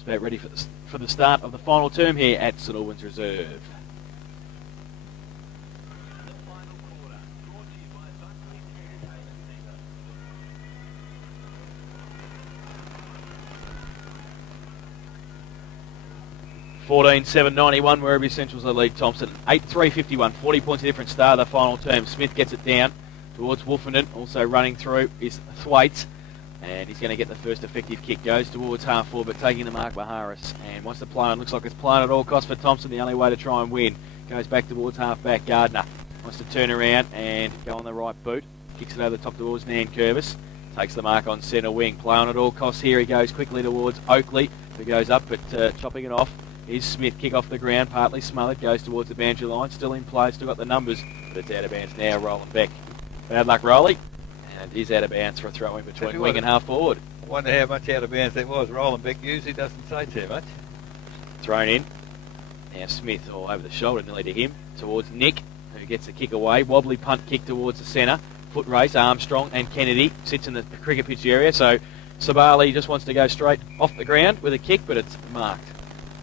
Just about ready for the start of the final term here at St Albans Reserve. $14,791 Werribee Central's the lead. Thomson 8,351, 40 points a different start of the final term. Smith gets it down towards Wolfenden. Also running through is Thwaites, and he's going to get the first effective kick. Goes towards half forward, but taking the mark by Harris. And once the play on, looks like it's playing at all costs for Thomson. The only way to try and win. Goes back towards half back. Gardner wants to turn around and go on the right boot. Kicks it over the top towards Nankervis. Takes the mark on centre wing. Play on at all costs here. He goes quickly towards Oakley, who goes up, but chopping it off is Smith. Kick off the ground, partly smothered, goes towards the boundary line, still in play, still got the numbers, but it's out of bounds now, rolling back. Bad luck, Rolly, and it is out of bounds for a throw in between wing and half forward. I wonder how much out of bounds that was. Roland usually doesn't say too much. Thrown in. Now Smith all over the shoulder, nearly to him, towards Nick, who gets the kick away. Wobbly punt kick towards the centre. Foot race, Armstrong and Kennedy sits in the cricket pitch area, so Sabali just wants to go straight off the ground with a kick, but it's marked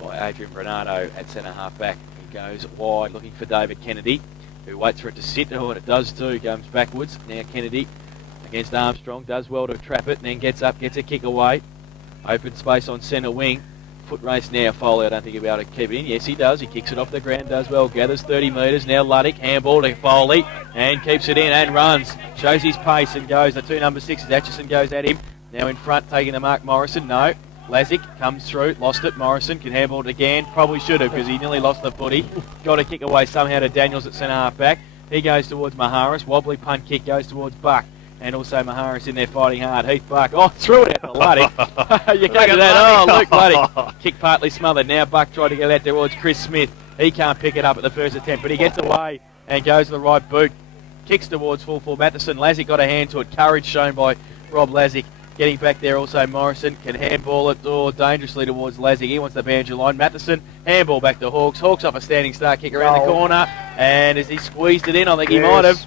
by Adrian Bernardo at centre half back. He goes wide looking for David Kennedy, who waits for it to sit. Oh, and it does too. Goes backwards. Now Kennedy against Armstrong. Does well to trap it and then gets up, gets a kick away. Open space on centre wing. Foot race now. Foley, I don't think he'll be able to keep it in. Yes, he does. He kicks it off the ground. Does well. Gathers 30 metres. Now Luddick. Handball to Foley and keeps it in and runs. Shows his pace and goes. The two number 6s. Atchison goes at him. Now in front taking the mark. Morrison. No. Lazic comes through, lost it. Morrison can handball it again. Probably should have because he nearly lost the footy. Got a kick away somehow to Daniels at centre half back. He goes towards Maharis. Wobbly punt kick goes towards Buck. And also Maharis in there fighting hard. Heath Buck. Oh, threw it out to Luddick. You can't do that. Oh, Luke Luddick. Kick partly smothered. Now Buck tried to get out towards Chris Smith. He can't pick it up at the first attempt, but he gets away and goes to the right boot. Kicks towards full for Matheson. Lazic got a hand to it. Courage shown by Rob Lazic. Getting back there also Morrison can handball it dangerously towards Lazic. He wants the boundary line. Matheson, handball back to Hawks. Hawks off a standing start kick around the corner. And as he squeezed it in, I think he might have.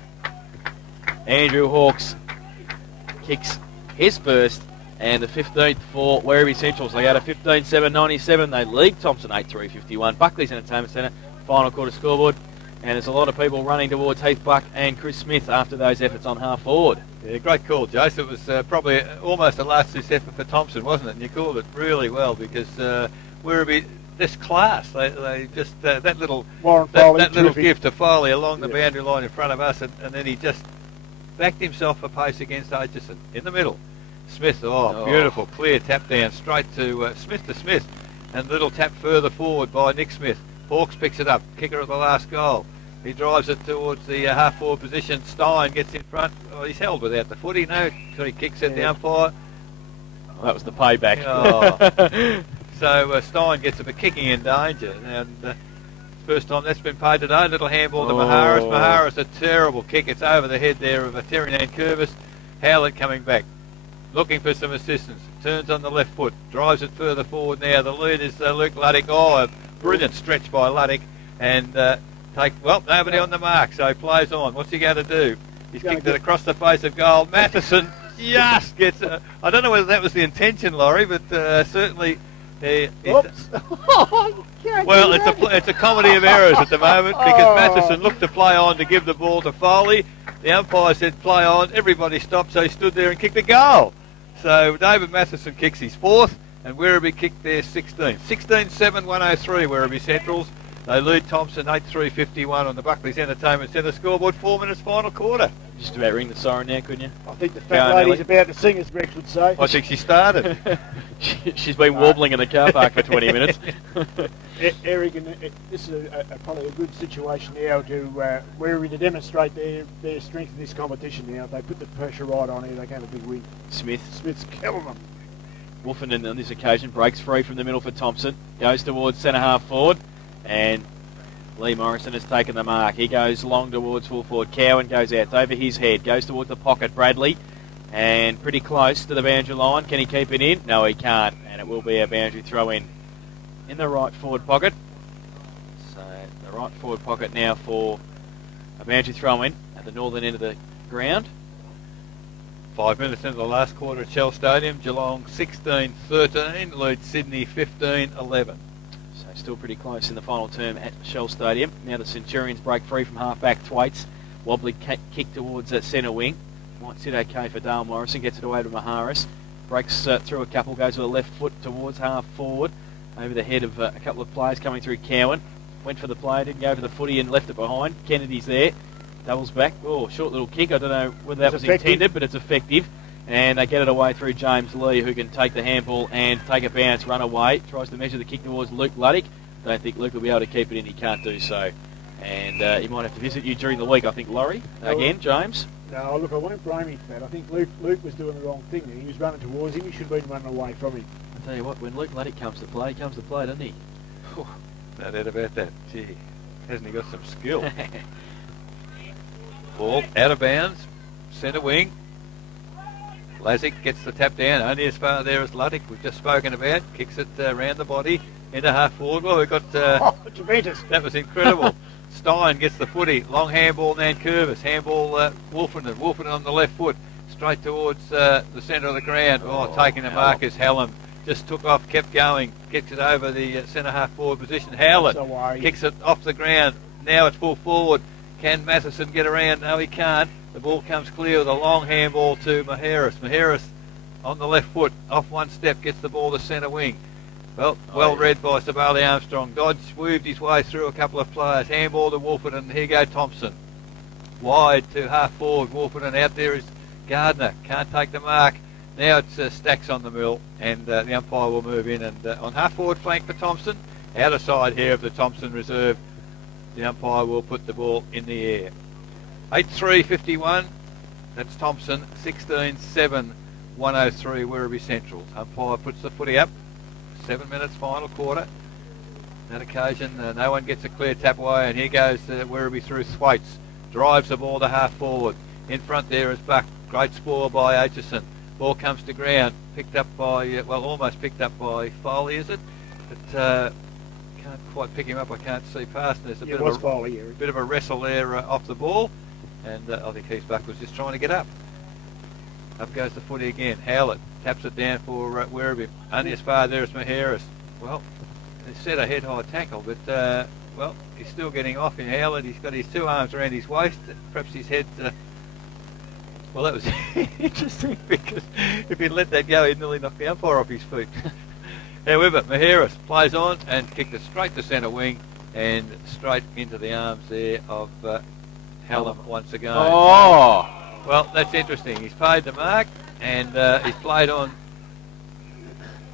Andrew Hawks kicks his first. And the 15th for Werribee Centrals. They go to 15,797. They lead Thomson 8,351. Buckley's Entertainment Centre. Final quarter scoreboard. And there's a lot of people running towards Heath Buck and Chris Smith after those efforts on half forward. Yeah, great call, Jace. It was probably almost a last-ditch effort for Thomson, wasn't it? And you called it really well because Werribee, this class, they just that little gift to Foley along the boundary line in front of us, and then he just backed himself for pace against Aitchison in the middle. Smith, beautiful, clear tap down straight to Smith, and little tap further forward by Nick Smith. Hawks picks it up, kicker at the last goal. He drives it towards the half-forward position. Stein gets in front. Oh, he's held without the footy. No, so he kicks it down for. That was the payback. So Stein gets a kicking in danger. And first time that's been paid today. Little handball to Maharis. Maharis, a terrible kick. It's over the head there of Terry Nankervis. Howlett coming back, looking for some assistance. Turns on the left foot. Drives it further forward now. The lead is Luke Luddick. Oh, a brilliant stretch by Luddick. And nobody on the mark, so he plays on. What's he going to do? He's kicked it across the face of goal. Matheson just gets I don't know whether that was the intention, Laurie, but certainly... Oops. Well, it's a comedy of errors at the moment because Matheson looked to play on to give the ball to Foley. The umpire said play on. Everybody stopped, so he stood there and kicked a goal. So David Matheson kicks his fourth, and Werribee kicked their 16th. 16-7, 103 Werribee Centrals. They lead Thomson 8-3-51 on the Buckley's Entertainment Centre scoreboard. 4 minutes final quarter. Just about ring the siren now, couldn't you? I think the fat lady's about to sing, as Rex would say. I think she started. She's been wobbling in the car park for 20 minutes. Eric, this is probably a good situation now to Werribee to demonstrate their strength in this competition now. If they put the pressure right on here, they can have a big win. Smith's killing them. Wolfenden on this occasion breaks free from the middle for Thomson. Goes towards centre half forward. And Lee Morrison has taken the mark. He goes long towards full forward. Cowan goes out over his head. Goes towards the pocket. Bradley. And pretty close to the boundary line. Can he keep it in? No, he can't. And it will be a boundary throw in the right forward pocket. So the right forward pocket now for a boundary throw in at the northern end of the ground. 5 minutes into the last quarter at Shell Stadium, Geelong 16-13, leads Sydney 15-11. So still pretty close in the final term at Shell Stadium. Now the Centurions break free from half-back Thwaites. Wobbly kick towards centre wing. Might sit okay for Dale Morrison. Gets it away to Maharis. Breaks through a couple, goes with a left foot towards half forward. Over the head of a couple of players coming through Cowan. Went for the play, didn't go for the footy and left it behind. Kennedy's there. Doubles back. Oh, short little kick. I don't know whether that was intended, but it's effective. And they get it away through James Lee, who can take the handball and take a bounce, run away. Tries to measure the kick towards Luke Luddick. Don't think Luke will be able to keep it in. He can't do so. And he might have to visit you during the week, I think, Laurie. Again, James. No, look, I won't blame him for that. I think Luke was doing the wrong thing there. He was running towards him. He should have been running away from him. I tell you what, when Luke Luddick comes to play, doesn't he? No doubt about that. Gee, hasn't he got some skill? Ball out of bounds, centre wing. Lazic gets the tap down, only as far there as Luddick, we've just spoken about. Kicks it round the body, into half forward. Well, we've got... Juventus. That was incredible. Stein gets the footy, long handball, Nankervis. Handball, Wolfenden. Wolfenden on the left foot, straight towards the centre of the ground. Taking the mark is Hallam. Just took off, kept going, gets it over the centre half forward position. Howlett kicks it off the ground. Now it's full forward. Can Matheson get around? No, he can't. The ball comes clear with a long handball to Maharis. Maharis on the left foot, off one step, gets the ball to centre wing. Well read by Sabali Armstrong. Dodge weaved his way through a couple of players. Handball to Wolford, and here go Thomson. Wide to half forward. Wolford, and out there is Gardner. Can't take the mark. Now it's Stacks on the mill, and the umpire will move in. And on half forward flank for Thomson, outer side here of the Thomson reserve, the umpire will put the ball in the air. 8-3-51. That's Thomson. 16-7. 103 Werribee Central. Umpire puts the footy up. 7 minutes final quarter. That occasion, no one gets a clear tap away, and here goes Werribee through Thwaites. Drives the ball to half forward. In front there is Buck. Great spoil by Aitchison. Ball comes to ground. Picked up by, almost picked up by Foley, is it? But can't quite pick him up. I can't see past. There's a bit of a wrestle there off the ball, and I think Heath Buck was just trying to get up. Up goes the footy again. Howlett taps it down for Werribee. Only as far there as Maharis. Well, they set a head-high tackle, but, he's still getting off in Howlett. He's got his two arms around his waist. Perhaps his head... Well, that was interesting, because if he'd let that go, he'd nearly knock the umpire off his feet. However, Maharis plays on and kicked it straight to centre wing and straight into the arms there of Hallam once again. Oh! Well, that's interesting. He's paid the mark, and he's played on.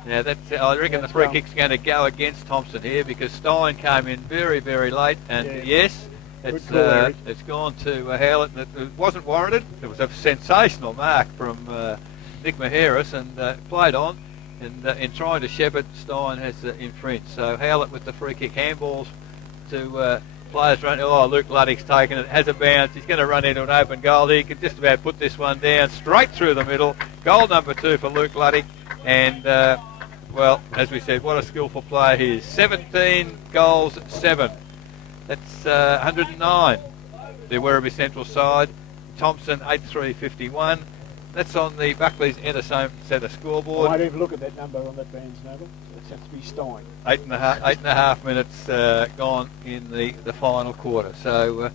Now, I reckon the free kick's going to go against Thomson here, because Stein came in very, very late, and yes, it's gone to Howlett. It wasn't warranted. It was a sensational mark from Nick Maharis, and played on, and in trying to shepherd, Stein has infringed. So Howlett with the free kick. Handballs to players running. Luke Luddick's taken it, has a bounce. He's going to run into an open goal. He could just about put this one down straight through the middle. Goal number 2 for Luke Luddick, and as we said, what a skillful player he is. 17 goals, 7. That's 109. The Werribee Central side. Thomson 8-3-51. That's on the Buckley's Centre scoreboard. I might even look at that number on that band's number. It has to be Stein. 8.5 minutes gone in the final quarter. So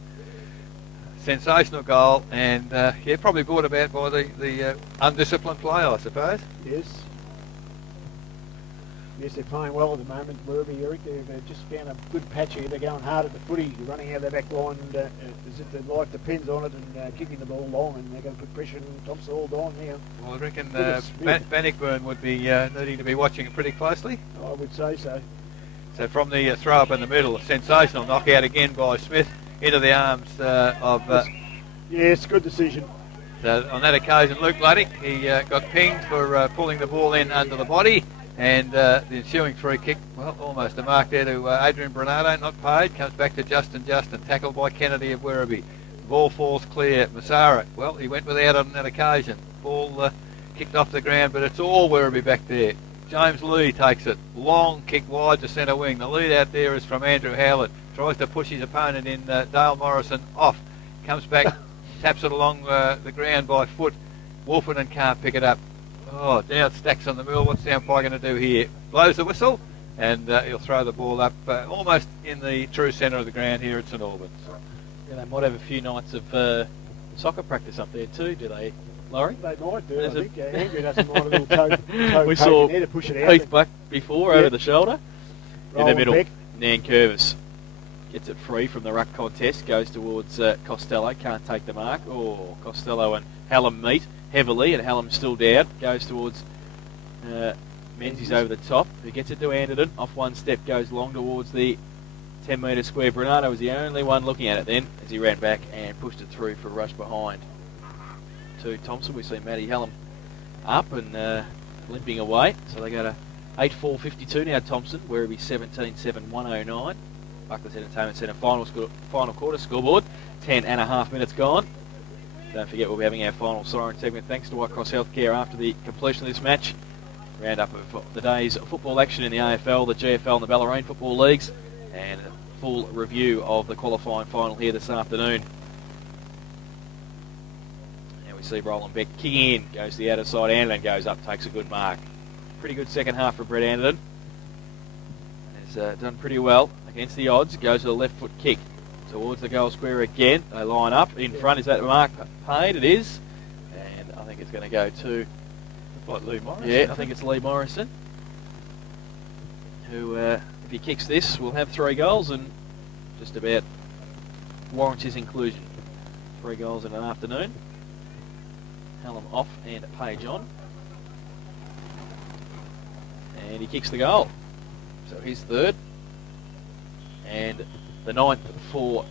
sensational goal, and probably brought about by the undisciplined play, I suppose. Yes, they're playing well at the moment, Werribee, Eric. They've just found a good patch here. They're going hard at the footy, running out of the back line, and as if their life depends on it, and kicking the ball long, and they're going to put pressure on Thomson all down now. Well, I reckon Bannockburn would be needing to be watching it pretty closely. I would say so. So from the throw up in the middle, a sensational knockout again by Smith into the arms of... Yes, good decision. So on that occasion, Luke Luddick, he got pinged for pulling the ball in under the body. And the ensuing free kick, almost a mark there to Adrian Bernardo, not paid. Comes back to Justin, tackled by Kennedy of Werribee. Ball falls clear. Massara, he went without on that occasion. Ball kicked off the ground, but it's all Werribee back there. James Lee takes it. Long kick wide to centre wing. The lead out there is from Andrew Howlett. Tries to push his opponent in, Dale Morrison off. Comes back, taps it along the ground by foot. Wolferton can't pick it up. Oh, now it stacks on the middle. What's the umpire going to do here? Blows the whistle, and he'll throw the ball up almost in the true centre of the ground here at St Albans. Yeah, they might have a few nights of soccer practice up there too, do they, Laurie? They might do. I think Andrew doesn't mind a little toe we saw there to push it out. Heath Black before over the shoulder. In the middle, Beck. Nankervis gets it free from the ruck contest, goes towards Costello, can't take the mark. Oh, Costello and Hallam meet heavily, and Hallam's still down, goes towards Menzies over the top, who gets it to Anderton, off one step, goes long towards the 10 metre square. Bernardo was the only one looking at it then, as he ran back and pushed it through for a rush behind to Thomson. We see Matty Hallam up and limping away, so they go to 8-4-52 now. Thomson, Werribee 17-7-109. Buckley's Entertainment Centre final quarter scoreboard, 10.5 minutes gone. Don't forget we'll be having our final siren segment thanks to White Cross Healthcare after the completion of this match. Roundup of the day's football action in the AFL, the GFL and the Ballerine football leagues, and a full review of the qualifying final here this afternoon. And we see Roland Beck kicking in, goes to the outer side, Anderton goes up, takes a good mark. Pretty good second half for Brett Anderton. Has done pretty well against the odds, goes to the left foot kick towards the goal square again. They line up in front. Is that Mark Payne? It is, and I think it's going to go to Lee Morrison. Yeah, I think it's Lee Morrison, who, if he kicks this, will have 3 goals and just about warrants his inclusion. 3 goals in an afternoon. Hallam off and Page on. And he kicks the goal. So he's third. And the 9th for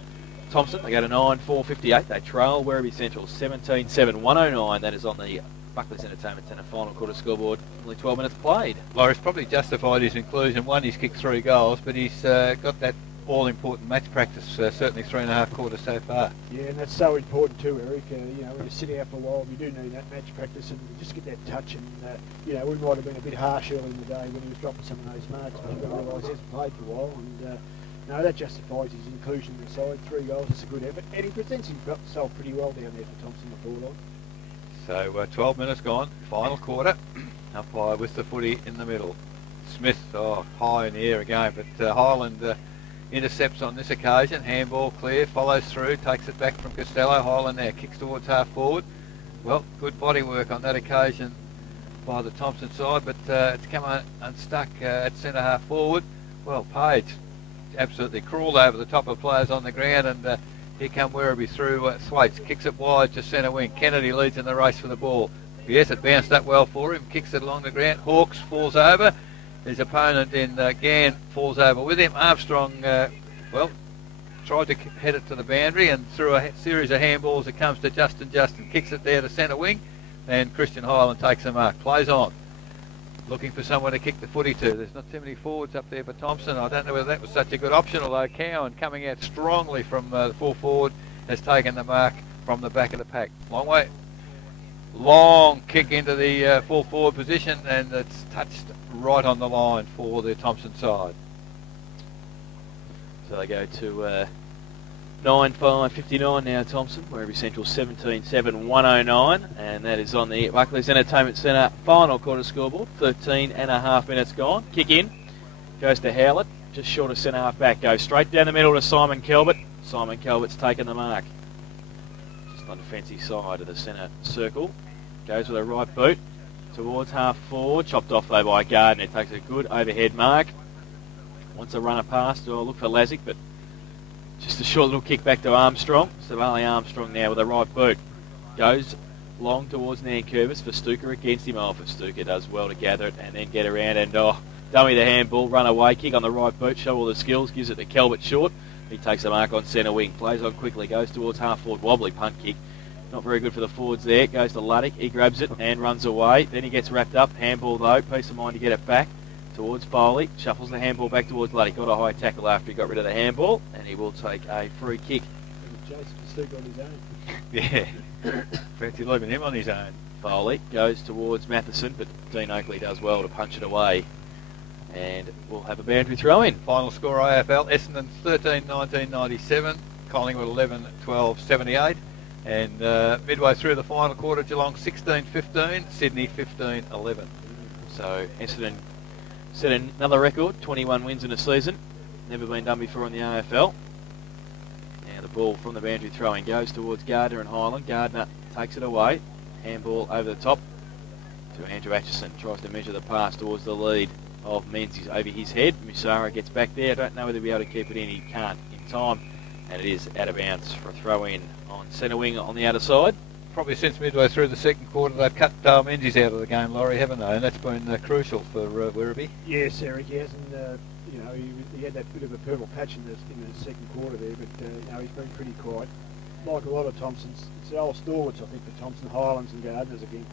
Thomson. They go to 9-4-58. They trail Werribee Central 17-7-109. That is on the Buckley's Entertainment Centre final quarter scoreboard. Only 12 minutes played. Loris probably justified his inclusion. One, he's kicked 3 goals, but he's got that all-important match practice, certainly 3.5 quarters so far. Yeah, and that's so important too, Eric. You know, when you sit out for a while, you do need that match practice and just get that touch. And you know, we might have been a bit harsh early in the day when he was dropping some of those marks, but you've got to realise he hasn't played for a while. And no, that justifies his inclusion in the side. 3 goals, that's a good effort, and he presents himself pretty well down there for Thomson, the forward. So 12 minutes gone, final quarter. Umpire with the footy in the middle. Smith, high in the air again, but Highland intercepts on this occasion. Handball clear, follows through, takes it back from Costello. Highland now kicks towards half forward. Well, good body work on that occasion by the Thomson side, but it's come unstuck at centre half forward. Well, Page absolutely crawled over the top of players on the ground, and here come Werribee through. Thwaites kicks it wide to centre wing. Kennedy leads in the race for the ball. Yes, it bounced up well for him. Kicks it along the ground. Hawkes falls over. His opponent in Gann falls over with him. Armstrong, tried to head it to the boundary, and through a series of handballs it comes to Justin. Justin kicks it there to centre wing, and Christian Highland takes the mark. Plays on. Looking for someone to kick the footy to. There's not too many forwards up there for Thomson. I don't know whether that was such a good option, although Cowan, coming out strongly from the full forward, has taken the mark from the back of the pack. Long way. Long kick into the full forward position, and it's touched right on the line for the Thomson side. So they go to 9-5-59 now, Thomson. Werribee Central 17-7-109, and that is on the Buckley's Entertainment Centre final quarter scoreboard. 13.5 minutes gone. Kick in, goes to Howlett, just short of centre half back. Goes straight down the middle to Simon Kelbert. Simon Kelbert's taken the mark. Just on the defensive side of the centre circle. Goes with a right boot towards half forward. Chopped off though by Gardner. Takes a good overhead mark. Wants a runner past, or look for Lazic, but just a short little kick back to Armstrong. Savali Armstrong now with a right boot. Goes long towards Nankervis for Stuka against him. For Stuka does well to gather it and then get around and dummy the handball, run away, kick on the right boot, show all the skills, gives it to Kelbert short. He takes the mark on centre wing, plays on quickly, goes towards half forward, wobbly punt kick. Not very good for the forwards there. Goes to Luddick, he grabs it and runs away. Then he gets wrapped up, handball though, peace of mind to get it back towards Foley, shuffles the handball back towards Luddick. Got a high tackle after he got rid of the handball, and he will take a free kick. Jason Stuka on his own. Yeah, fancy leaving him on his own. Foley goes towards Matheson, but Dean Oakley does well to punch it away. And we'll have a boundary throw in. Final score AFL, Essendon 13-19-97, Collingwood 11-12-78. And midway through the final quarter, Geelong 16-15, Sydney 15-11. So Essendon set another record, 21 wins in a season. Never been done before in the AFL. Now the ball from the boundary throwing goes towards Gardner and Highland. Gardner takes it away. Handball over the top to Andrew Atchison. Tries to measure the pass towards the lead of Menzies over his head. Musara gets back there. I don't know whether he'll be able to keep it in. He can't in time. And it is out of bounds for a throw in on centre wing on the outer side. Probably since midway through the second quarter, they've cut Menzies out of the game, Laurie, haven't they? And that's been crucial for Werribee. Yes, Eric, he hasn't, he had that bit of a purple patch in the second quarter there, but he's been pretty quiet. Like a lot of Thomsons, it's the old stalwarts, I think, for Thomson, Highlands and Gardners again.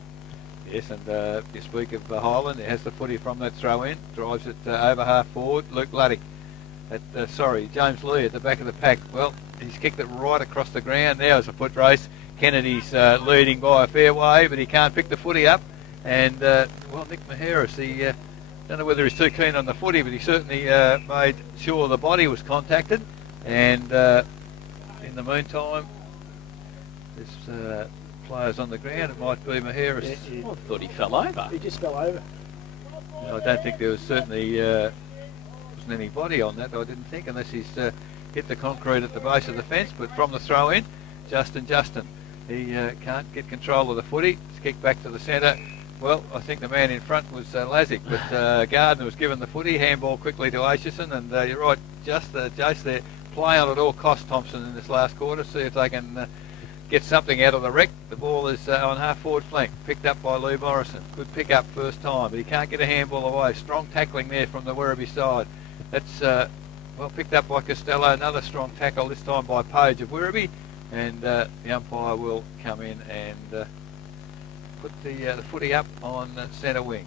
Yes, and you speak of Highland, he has the footy from that throw in, drives it over half forward. Luke Luddick, James Lee at the back of the pack. Well, he's kicked it right across the ground. Now it's a foot race. Kennedy's leading by a fair way, but he can't pick the footy up. And, Nick Maheris, he don't know whether he's too keen on the footy, but he certainly made sure the body was contacted. And in the meantime, there's players on the ground. It might be Maheris. I thought he fell over. He just fell over. I don't think there was certainly wasn't any body on that, I didn't think, unless he's hit the concrete at the base of the fence. But from the throw-in, Justin, he can't get control of the footy. It's kicked back to the centre. Well, I think the man in front was Lazic, but Gardner was given the footy. Handball quickly to Aitchison, and you're right, Jace there, play on at all costs Thomson in this last quarter, see if they can get something out of the wreck. The ball is on half-forward flank, picked up by Lou Morrison. Good pick-up first time, but he can't get a handball away. Strong tackling there from the Werribee side. That's picked up by Costello. Another strong tackle, this time by Page of Werribee. And the umpire will come in and put the footy up on centre wing.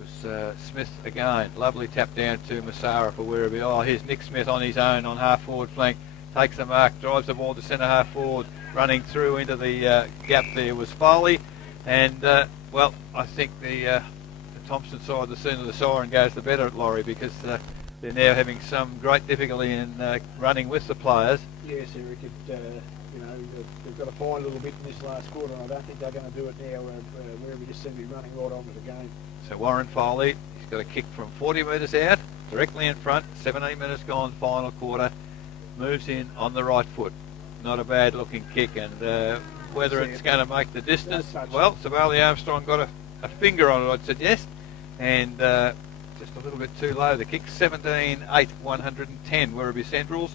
It was Smith again. Lovely tap down to Musara for Werribee. Oh, here's Nick Smith on his own on half-forward flank. Takes the mark, drives the ball to centre half-forward. Running through into the gap there was Foley. And, I think the Thomson side, the sooner the siren goes, the better at Laurie, because they're now having some great difficulty in running with the players. Yes, Eric, they've got to find a little bit in this last quarter, and I don't think they're going to do it now, where we just seem to be running right on with the game. So Warren Foley, he's got a kick from 40 metres out, directly in front, 17 minutes gone, final quarter, moves in on the right foot. Not a bad looking kick, and whether it's going to make the distance, well, Savali Armstrong got a finger on it, I'd suggest, and just a little bit too low. The kick 17-8, 110 Werribee Centrals,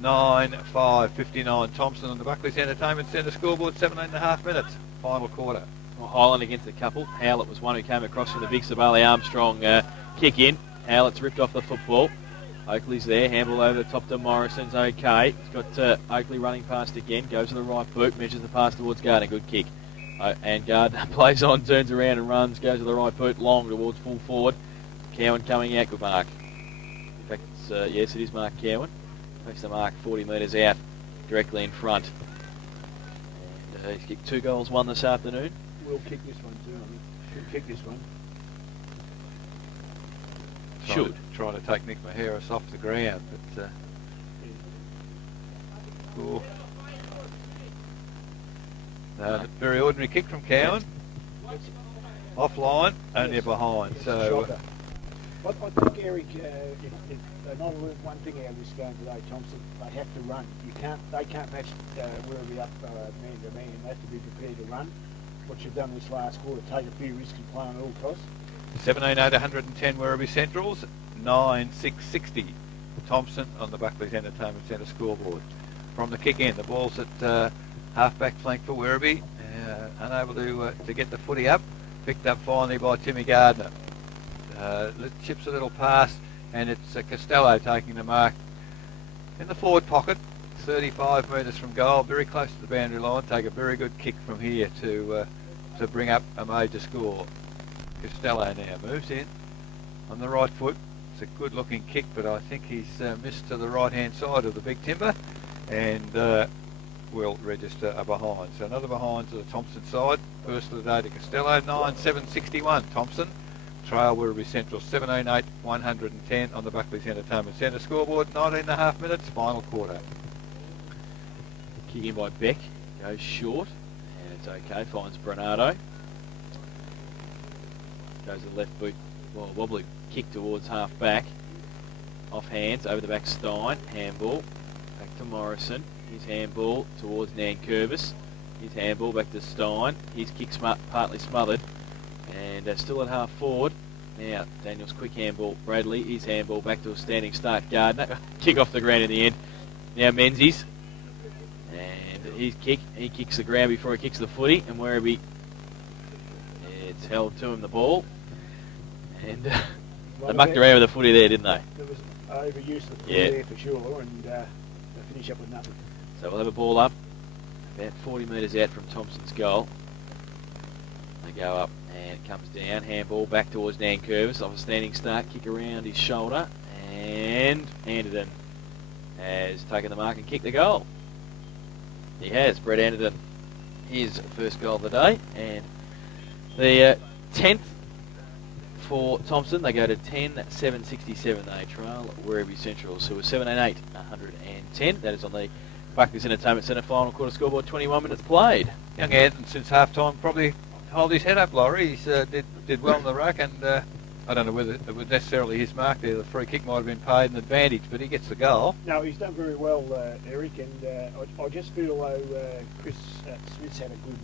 9-5, 59 Thomson on the Buckley's Entertainment Centre scoreboard, 17.5 minutes, final quarter. Well, Highland against a couple. Howlett was one who came across from the big Savali Armstrong kick in. Howlett's ripped off the football. Oakley's there, handball over the top to Morrison's okay. He's got Oakley running past again, goes to the right boot, measures the pass towards Gardner, good kick. And Gardner plays on, turns around and runs, goes to the right boot, long towards full forward. Cowan coming out, good mark. In fact, yes, it is Mark Cowan. Takes the mark 40 metres out, directly in front. And he's kicked 2 goals, 1 this afternoon. We'll kick this one too, I think. Should kick this one. Trying to take Nick Maheris off the ground, but cool. Very ordinary kick from Cowan. Offline, only behind. So I think, Eric, if they not learned one thing out of this game today, Thomson, they have to run. They can't match Werribee up man to man. They have to be prepared to run. What you've done this last quarter, take a few risks and play on all costs. 17-8, 110 Werribee Centrals, 9-6, 60 Thomson on the Buckley's Entertainment Centre scoreboard. From the kick in, the ball's at half-back flank for Werribee, unable to get the footy up. Picked up finally by Timmy Gardner. Chips a little pass, and it's Costello taking the mark in the forward pocket, 35 metres from goal, very close to the boundary line. Take a very good kick from here to bring up a major score. Costello now moves in on the right foot. It's a good looking kick, but I think he's missed to the right hand side of the big timber, and will register a behind. So another behind to the Thomson side. First of the day to Costello, 9-7, 61 Thomson. Trail Werribee Central 17-8, 110 on the Buckley's Entertainment Centre scoreboard. 19.5 minutes, final quarter. Kick in by Beck. Goes short. And it's okay. Finds Bernardo. Goes to the left boot. Well, wobbly kick towards half back. Off hands. Over the back Stein. Handball. Back to Morrison. His handball towards Nankervis. His handball back to Stein. His kick partly smothered. And still at half forward. Now, Daniel's quick handball. Bradley, his handball back to a standing start. Gardner, kick off the ground in the end. Now Menzies. And his kick. He kicks the ground before he kicks the footy. And Werribee, it's held to him the ball. And they mucked around with the footy there, didn't they? There was overuse of the footy there for sure. And they finish up with nothing. So we'll have a ball up. About 40 metres out from Thomson's goal. They go up. And it comes down, handball back towards Nankervis off a standing start, kick around his shoulder, and Anderton has taken the mark and kicked the goal. He has, Brett Anderton, his first goal of the day, and the 10th for Thomson. They go to 10-7-67. They trail Werribee Centrals, who are 17-8, 110. That is on the Buckley's Entertainment Centre final quarter scoreboard, 21 minutes played. Young Anderton since half-time probably hold his head up, Laurie. He's did well in the ruck, and I don't know whether it was necessarily his mark there. The free kick might have been paid an advantage, but he gets the goal. No, he's done very well, Eric, and I just feel though Chris Smith's had a good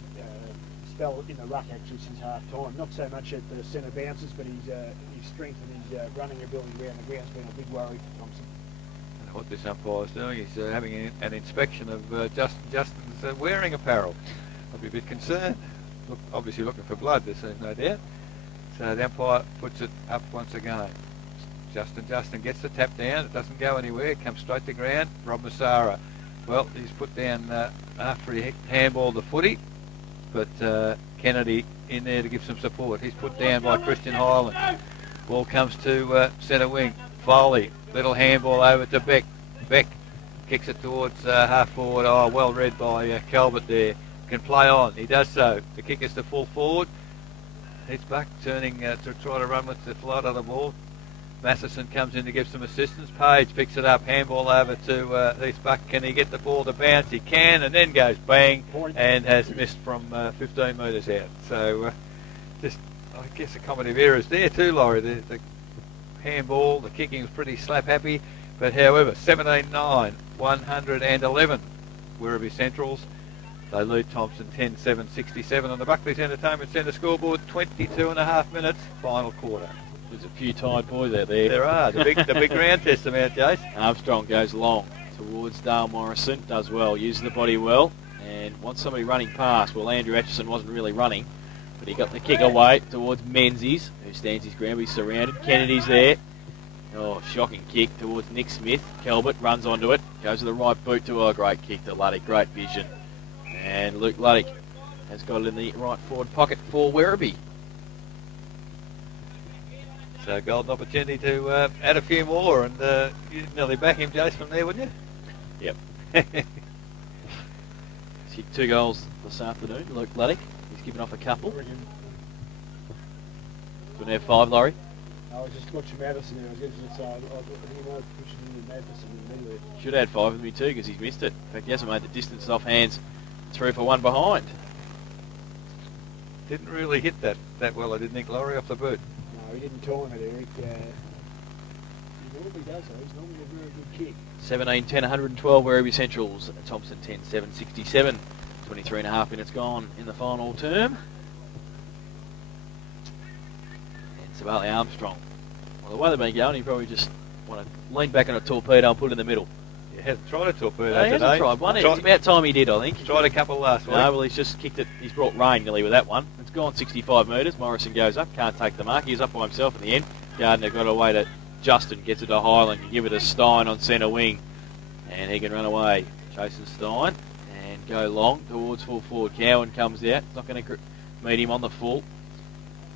spell in the ruck actually since half time. Not so much at the centre bounces, but his strength and his running ability around the ground's been a big worry for Thomson. And what this umpire's doing is having an inspection of Justin's wearing apparel. I'd be a bit concerned. Obviously looking for blood, there's no doubt. So the umpire puts it up once again. Justin gets the tap down. It doesn't go anywhere. It comes straight to ground. Rob Massara. Well, he's put down after he handballed the footy, but Kennedy in there to give some support. He's put down by Christian Highland. Ball comes to centre wing. Foley. Little handball over to Beck. Beck kicks it towards half forward. Oh, well read by Calvert there. Can play on. He does so. The kick is to full forward. He's back, turning to try to run with the flight of the ball. Matheson comes in to give some assistance. Page picks it up. Handball over to Heath Buck. Can he get the ball to bounce? He can, and then goes bang and has missed from 15 metres out. So just, I guess, a comedy of errors there too, Laurie. The handball, the kicking was pretty slap happy. But however, 17-9, 111 Werribee Centrals. They lead Thomson 10-7-67 on the Buckley's Entertainment Centre scoreboard, 22.5 minutes, final quarter. There's a few tired boys out there. There are. The big ground test them out, Jace. Armstrong goes long towards Dale Morrison, does well, uses the body well, and wants somebody running past. Well, Andrew Atchison wasn't really running, but he got the kick away towards Menzies, who stands his ground. He's surrounded. Kennedy's there. Oh, shocking kick towards Nick Smith. Calvert runs onto it, goes to the right boot to a great kick to Luddick. Great vision. And Luke Luddick has got it in the right forward pocket for Werribee. So golden opportunity to add a few more, and you'd nearly back him, Jace, from there, wouldn't you? Yep. He's hit 2 goals this afternoon, Luke Luddick. He's given off a couple. Do you want to have 5, Laurie? I was just watching Madison there. I was going to say, I think he might push it into Madison immediately. Should add 5 with me too, because he's missed it. In fact, he hasn't made the distance off hands. 3 for 1 behind. Didn't really hit that well, I didn't think, Laurie, off the boot. No, he didn't time it, Eric. He normally does though. He's normally a very good kick. 17-10, 112 Werribee Centrals. Thomson 10-7-67. 23.5 minutes gone in the final term. And Savali Armstrong. Well, the way they've been going, he probably just want to lean back on a torpedo and put it in the middle. He hasn't tried a torpedo No, he today. hasn't tried one. It's about time he did, I think. Tried a couple last week. No, well, he's just kicked it. He's brought rain nearly with that one. It's gone 65 metres. Morrison goes up. Can't take the mark. He's up by himself in the end. Gardner got away to Justin. Gets it to Highland. Can give it to Stein on centre wing. And he can run away. Chasing Stein. And go long towards full forward. Cowan comes out. Not going to meet him on the full.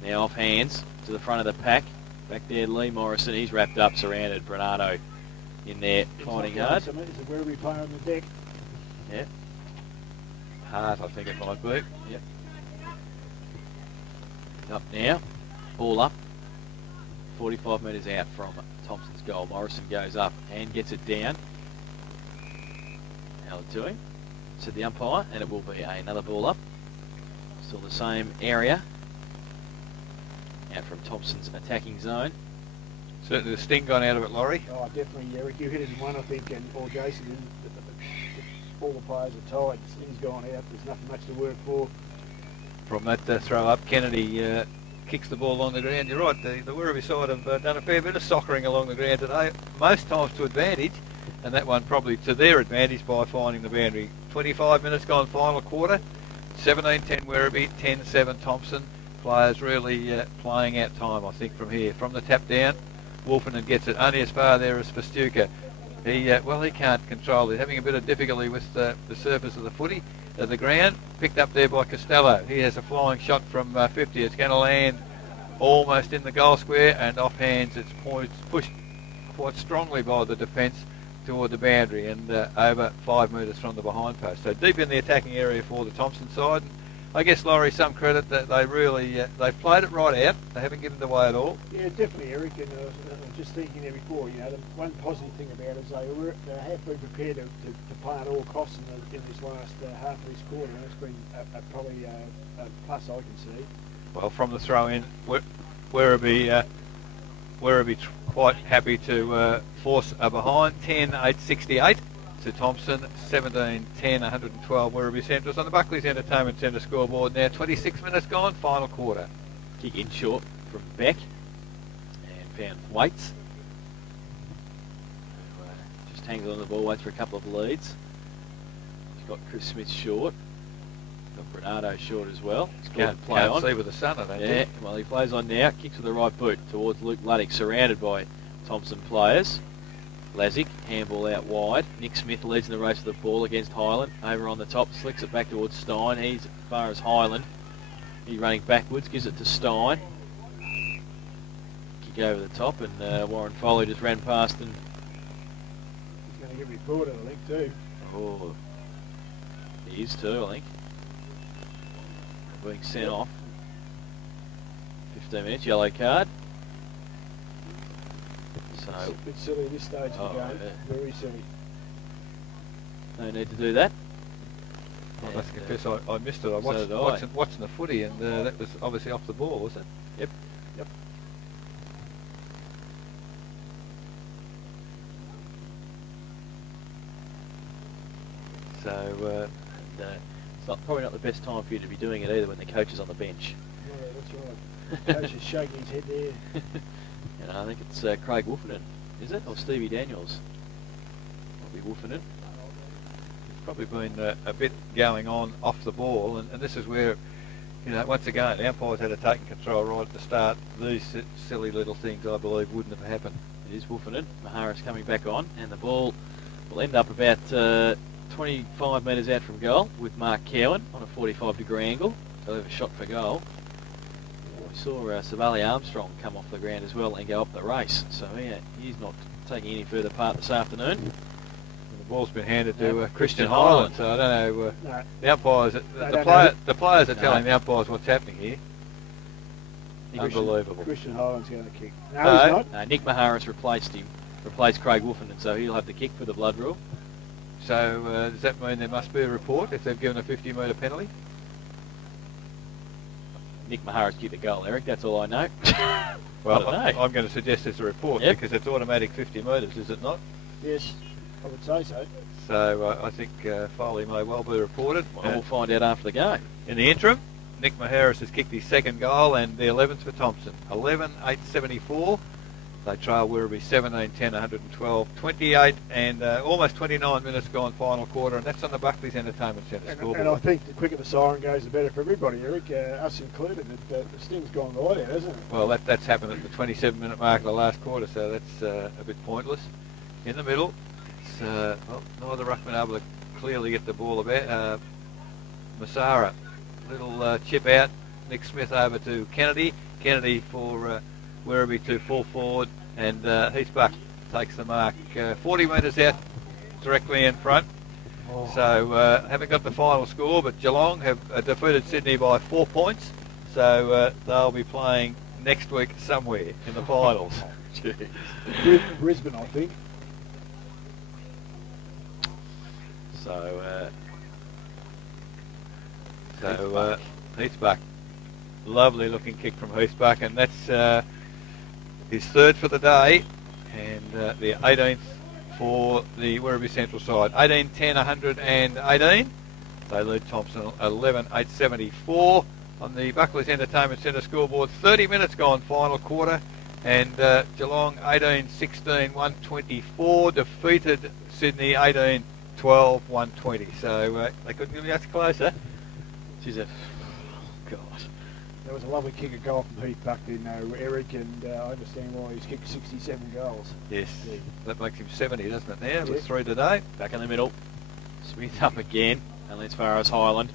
Now off hands to the front of the pack. Back there, Lee Morrison. He's wrapped up, surrounded. Bernardo in there, finding hard. It's a Werribee player on the deck. Yeah. Hart, I think it might be. Yep. Up now. Ball up. 45 metres out from Thomson's goal. Morrison goes up and gets it down. Held to him. said the umpire, and it will be another ball up. Still the same area. Out from Thomson's attacking zone. Certainly the sting gone out of it, Laurie. Oh, definitely, Eric. You hit it in one, I think, or Jason, all the players are tired. The sting's gone out. There's nothing much to work for. From that throw up, Kennedy kicks the ball on the ground. You're right, the Werribee side have done a fair bit of soccering along the ground today, most times to advantage, and that one probably to their advantage by finding the boundary. 25 minutes gone, final quarter. 17-10 Werribee, 10-7 Thomson. Players really playing out time, I think, from here. From the tap down, Wolfenden gets it only as far there as Pastuca. He can't control it. Having a bit of difficulty with the surface of the footy. The ground, picked up there by Costello. He has a flying shot from 50. It's going to land almost in the goal square, and off hands it's pushed quite strongly by the defence toward the boundary and over 5 metres from the behind post. So deep in the attacking area for the Thomson side. And I guess, Laurie, some credit that they really, they've played it right out. They haven't given it away at all. Yeah, definitely, Eric. And I was just thinking there before, the one positive thing about it is they have been prepared to play at all costs in this last half of this quarter, and it's been probably a plus I can see. Well, from the throw-in, Werribee quite happy to force a behind, 10-8-68 to Thomson, 17-10, 112 Werribee Centrals on the Buckley's Entertainment Centre scoreboard now. 26 minutes gone, final quarter. Kick in short from Beck, and found Waits. Just hangs on the ball, waits for a couple of leads. He's got Chris Smith short. Got Bernardo short as well. Can't see with the sun, I don't think. Well, he plays on now. Kicks with the right boot towards Luke Luddick, surrounded by Thomson players. Lazic, handball out wide. Nick Smith leads in the race to the ball against Highland. Over on the top, slicks it back towards Stein. He's as far as Highland. He's running backwards, gives it to Stein. Kick over the top, and Warren Foley just ran past and... He's going to get reported, I think, too. Oh, he is too, I think. Being sent off. 15 minutes, yellow card. So, It's a bit silly at this stage of the game. Yeah. Very silly. No need to do that. I must confess, I missed it. I watched the footy, and that was obviously off the ball, was it? Yep. So, it's probably not the best time for you to be doing it either when the coach is on the bench. Yeah, that's right. The coach is shaking his head there. I think it's Craig Wolfenden, is it? Or Stevie Daniels? Probably Wolfenden. There's probably been a bit going on off the ball, and this is where, once again, the umpires had taken control right at the start. These silly little things, I believe, wouldn't have happened. It is Wolfenden. Maharis coming back on, and the ball will end up about 25 metres out from goal with Mark Cowan on a 45-degree angle. So they have a shot for goal. We saw Savali Armstrong come off the ground as well and go up the race. So he's not taking any further part this afternoon. And the ball's been handed to Christian Highland. So I don't know. No. The umpires, the players are telling the umpires what's happening here. Unbelievable. Christian Highland's going to kick. No, No. he's not. No, Nick Maharis replaced Craig Wolfenden, so he'll have the kick for the blood rule. So does that mean there must be a report if they've given a 50-metre penalty? Nick Maharis kicked the goal, Eric. That's all I know. Well, I don't know. I'm going to suggest there's a report because it's automatic 50 metres, is it not? Yes, I would say so. So I think Foley may well be reported. Well, we'll find out after the game. In the interim, Nick Maharis has kicked his second goal and the 11th for Thomson. 11-8-74. They trail Werribee 17-10, 112, 28 and almost 29 minutes gone final quarter, and that's on the Buckley's Entertainment Centre scoreboard. And I think the quicker the siren goes, the better for everybody, Eric, us included. The sting's gone right out, hasn't it? Well, that's happened at the 27-minute mark of the last quarter, so that's a bit pointless. In the middle, it's neither ruckman able to clearly get the ball about. Massara, little chip out. Nick Smith over to Kennedy. Kennedy for Werribee to full forward, and Heathbuck takes the mark 40 metres out directly in front. Oh. So haven't got the final score, but Geelong have defeated Sydney by 4 points, so they'll be playing next week somewhere in the finals. Brisbane, I think. So So Heathbuck, lovely looking kick from Heathbuck, and that's his third for the day, and the 18th for the Werribee Central side. 18-10, 118. They lead Thomson 11-874 on the Buckley's Entertainment Centre scoreboard. 30 minutes gone, final quarter, and Geelong 18-16, 124 defeated Sydney 18-12, 120. So they couldn't get much closer. She's a God. That was a lovely kick of goal from Heathbuck there, Eric, and I understand why he's kicked 67 goals. Yes, Yeah. that makes him 70, doesn't it now? Yeah. With 3 today. Back in the middle. Smith up again, only as far as Highland.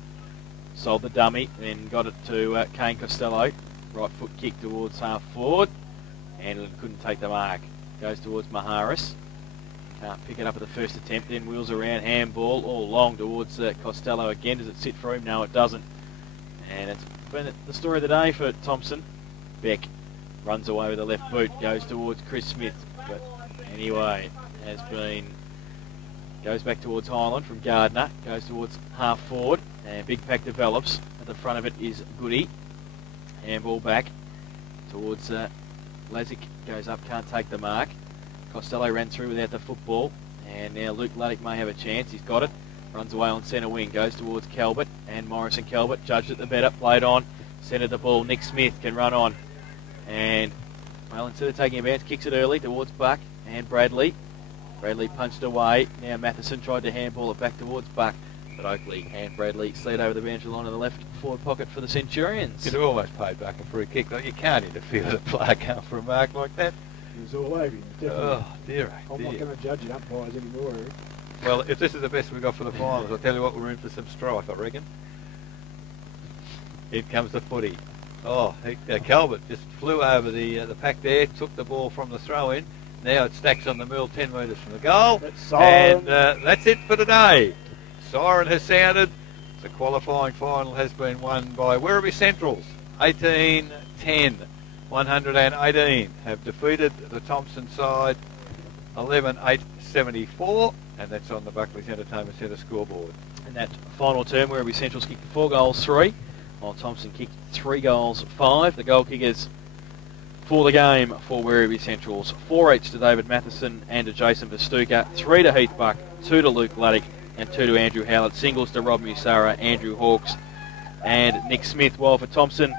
Sold the dummy, then got it to Kane Costello. Right foot kick towards half forward, and couldn't take the mark. Goes towards Maharis. Can't pick it up at the first attempt, then wheels around, handball all long towards Costello again. Does it sit for him? No, it doesn't. And it's been the story of the day for Thomson. Beck runs away with the left boot, goes towards Chris Smith, but anyway, goes back towards Highland from Gardner, goes towards half forward, and Big Pack develops. At the front of it is Goody. Handball back towards Lazic, goes up, can't take the mark. Costello ran through without the football, and now Luke Luddick may have a chance. He's got it. Runs away on centre wing, goes towards Calvert, and Morrison Calvert judged it the better, played on, centred the ball. Nick Smith can run on, and well, instead of taking a bounce, kicks it early towards Buck and Bradley. Bradley punched away. Now Matheson tried to handball it back towards Buck, but Oakley and Bradley slid over the boundary line in the left forward pocket for the Centurions. You'd have almost paid back a free kick. Like, you can't interfere with a player going for a mark like that. He was all over him, definitely. Oh, dear. I'm not going to judge it umpires anymore, Eric. Well, if this is the best we've got for the finals, I'll tell you what, we're in for some strife, I reckon. Here comes the footy. Oh, Calvert just flew over the pack there, took the ball from the throw-in. Now it stacks on the mill 10 metres from the goal. And that's it for today. Siren has sounded. The qualifying final has been won by Werribee Centrals. 18-10, 118 have defeated the Thomson side 11-8-74, and that's on the Buckley's Entertainment Centre scoreboard. And that final term, Werribee Centrals kicked 4 goals, 3, while Thomson kicked 3 goals, 5. The goal kickers for the game for Werribee Centrals: 4 each to David Matheson and to Jason Vestuka, 3 to Heathbuck, 2 to Luke Luddick, and 2 to Andrew Howlett. Singles to Rob Musara, Andrew Hawkes, and Nick Smith. While for Thomson,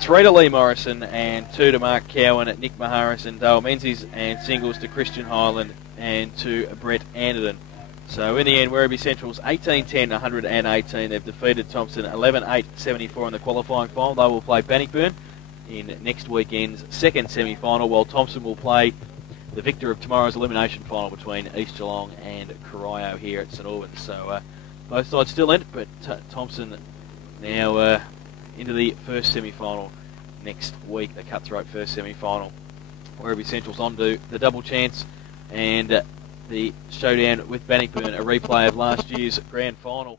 3 to Lee Morrison and 2 to Mark Cowan, Nick Maharis and Dale Menzies, and singles to Christian Highland and to Brett Anderton. So in the end, Werribee Centrals 18-10, 118. They've defeated Thomson 11-8-74 in the qualifying final. They will play Bannockburn in next weekend's second semi-final, while Thomson will play the victor of tomorrow's elimination final between East Geelong and Corio here at St Albans. So both sides still in it, but Thomson now into the first semi-final next week, the cutthroat first semi-final. Werribee Central's on to the double chance and the showdown with Bannockburn, a replay of last year's grand final.